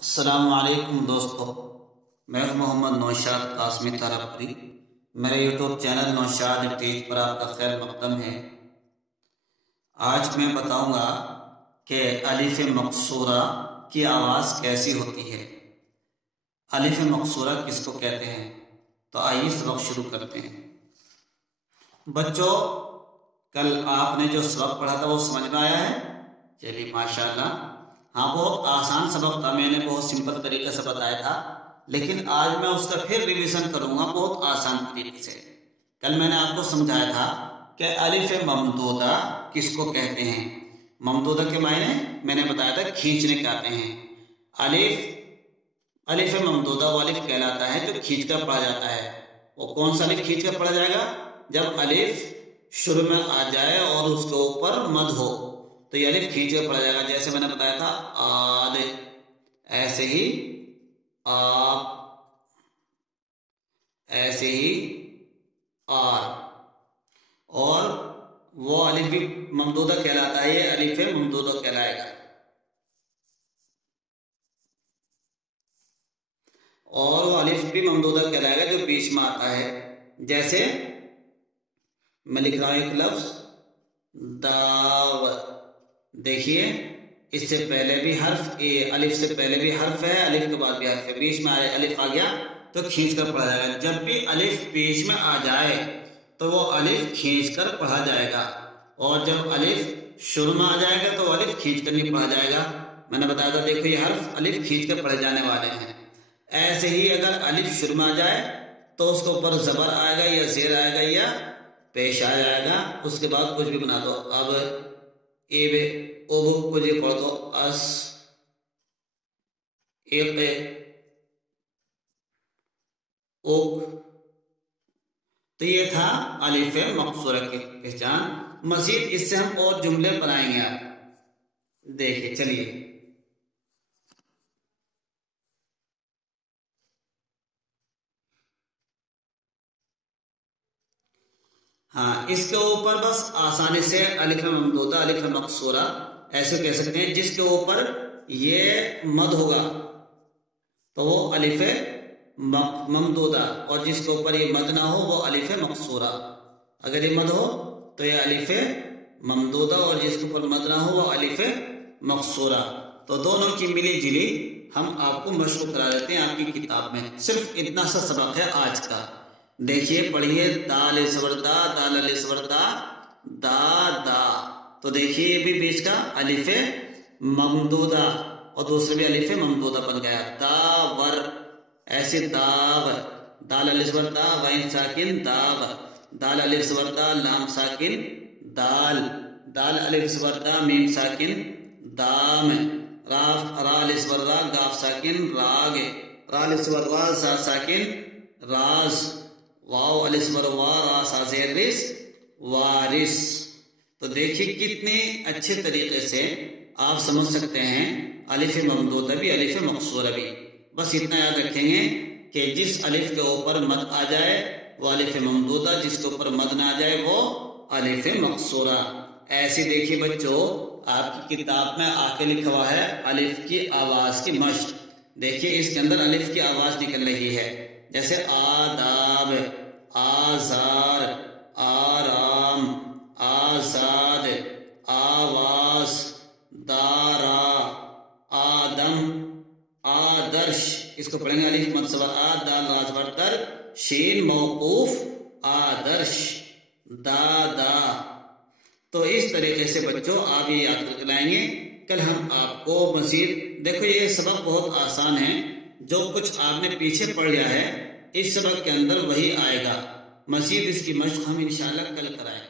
السلام علیکم دوستو، میں محمد نوشاد قاسمی تارپوری۔ میرے یوٹیوب چینل نوشاد ٹیچ پر آپ کا خیر مقدم ہے۔ آج میں بتاؤں گا کہ الف مقصورہ کی آواز کیسی ہوتی ہے، الف مقصورہ کس کو کہتے ہیں۔ تو آئیے سبق شروع کرتے ہیں۔ بچوں، کل آپ نے جو سبق پڑھا تھا وہ سمجھ میں آیا ہے؟ چلیے ماشاءاللہ، ہاں بہت آسان سبق تھا، میں نے بہت سمپل طریقے سے بتایا تھا، لیکن آج میں اس کا پھر ریویژن کروں گا بہت آسان طریقے سے۔ کل میں نے آپ کو سمجھایا تھا کہ الف ممدودہ کس کو کہتے ہیں۔ ممدودہ کے معنی میں نے بتایا تھا کھینچنے کے آتے ہیں۔ الف ممدودہ وہ الف کہلاتا ہے جو کھینچ کر پڑھا جاتا ہے۔ وہ کون سا الف کھینچ کر پڑھا جائے گا؟ جب الف شروع میں آ جائے اور اس کے اوپر مد ہو تو یہ الف کھینچ کر پڑھا جائے گا۔ جیسے میں نے بتایا تھا آد، ایسے ہی آپ، ایسے ہی آر، اور وہ الف بھی ممدودہ کہلاتا ہے، یہ الف ممدودہ کہلائے گا۔ اور وہ الف بھی ممدودہ کہلائے گا جو بیچ میں آتا ہے۔ جیسے میں لکھ رہا ہوں ایک لفظ داو، دیکھیے اس سے پہلے بھی حرف، الف سے پہلے بھی حرف ہے، الف کے بعد بھی حرف ہے، بیچ میں الف آ گیا تو کھینچ کر پڑھا جائے گا۔ جب بھی الف بیچ میں آ جائے تو وہ الف کھینچ کر پڑھا جائے گا، اور جب الف شروع میں آ جائے گا تو وہ الف کھینچ کر نہیں پڑھا جائے گا۔ میں نے بتایا تھا دیکھو یہ حرف الف کھینچ کر پڑھے جانے والے ہیں۔ ایسے ہی اگر الف شروع میں آ جائے تو اس کے اوپر زبر آئے گا یا زیر آئے گا یا پیش آ جائے گا، اس کے بعد کچھ بھی بنا دو۔ اب ایب اوب کچھ بھی پڑھ دو، اس ایق اوک۔ تو یہ تھا الف مقصورہ کی پہچان۔ مزید اس سے ہم اور جملے بنائیں گے، آپ دیکھیں۔ چلیے ہاں، اس کے اوپر بس آسانی سے الف ممدودہ الف مقصورہ ایسے کہہ سکتے ہیں۔ جس کے اوپر یہ مد ہوگا تو وہ الف ممدودہ، اور جس کے اوپر یہ مد نہ ہو وہ الف مقصورہ۔ اگر یہ مد ہو تو یہ الف ممدودہ، اور جس کے اوپر مد نہ ہو وہ الف مقصورہ۔ تو دونوں کی ملی جلی ہم آپ کو مشق کرا دیتے ہیں آپ کی کتاب میں۔ صرف اتنا سا سبق ہے آج کا۔ دیکھیے پڑھیے، دال زبر دا، دال الف زبر دا، دا دا۔ تو دیکھیے یہ بھی بیچ کا الف ممدودہ اور دوسرے بھی الف ممدودہ بن گیا، داور۔ ایسے داو، دال الف زبر دا، غین ساکن داو، دال الف زبر دا، لام ساکن دال، دال الف زبر دا، میم ساکن دام، را الف زبر را، گاف ساکن راگ، را الف زبر را، زا ساکن راز، واو الف زبر وا، را سا زیر رس وارث۔ تو دیکھیے کتنے اچھے طریقے سے آپ سمجھ سکتے ہیں الف ممدودہ بھی الف مقصورہ بھی۔ بس اتنا یاد رکھیں گے کہ جس الف کے اوپر مد آ جائے وہ الف ممدودہ، جس کے اوپر مد نہ آ جائے وہ الف مقصورہ۔ ایسے دیکھیے بچوں، آپ کی کتاب میں آ کے لکھا ہوا ہے الف کی آواز کی مشق۔ دیکھیے اس کے اندر الف کی آواز نکل رہی ہے، جیسے آداب، آزار، آرام، آزاد، آواز، دارا، آدم، آدرش۔ اس کو پڑھیں گے الف مد زبر آ، دال را زبر در، شین موقوف آدرش، دادا۔ تو اس طریقے سے بچوں آپ یہ یاد کر لائیں گے۔ کل ہم آپ کو مزید، دیکھو یہ سبق بہت آسان ہے، جو کچھ آپ نے پیچھے پڑھ لیا ہے اس سبق کے اندر وہی آئے گا۔ مزید اس کی مشق ہم انشاءاللہ کل کرائیں گے۔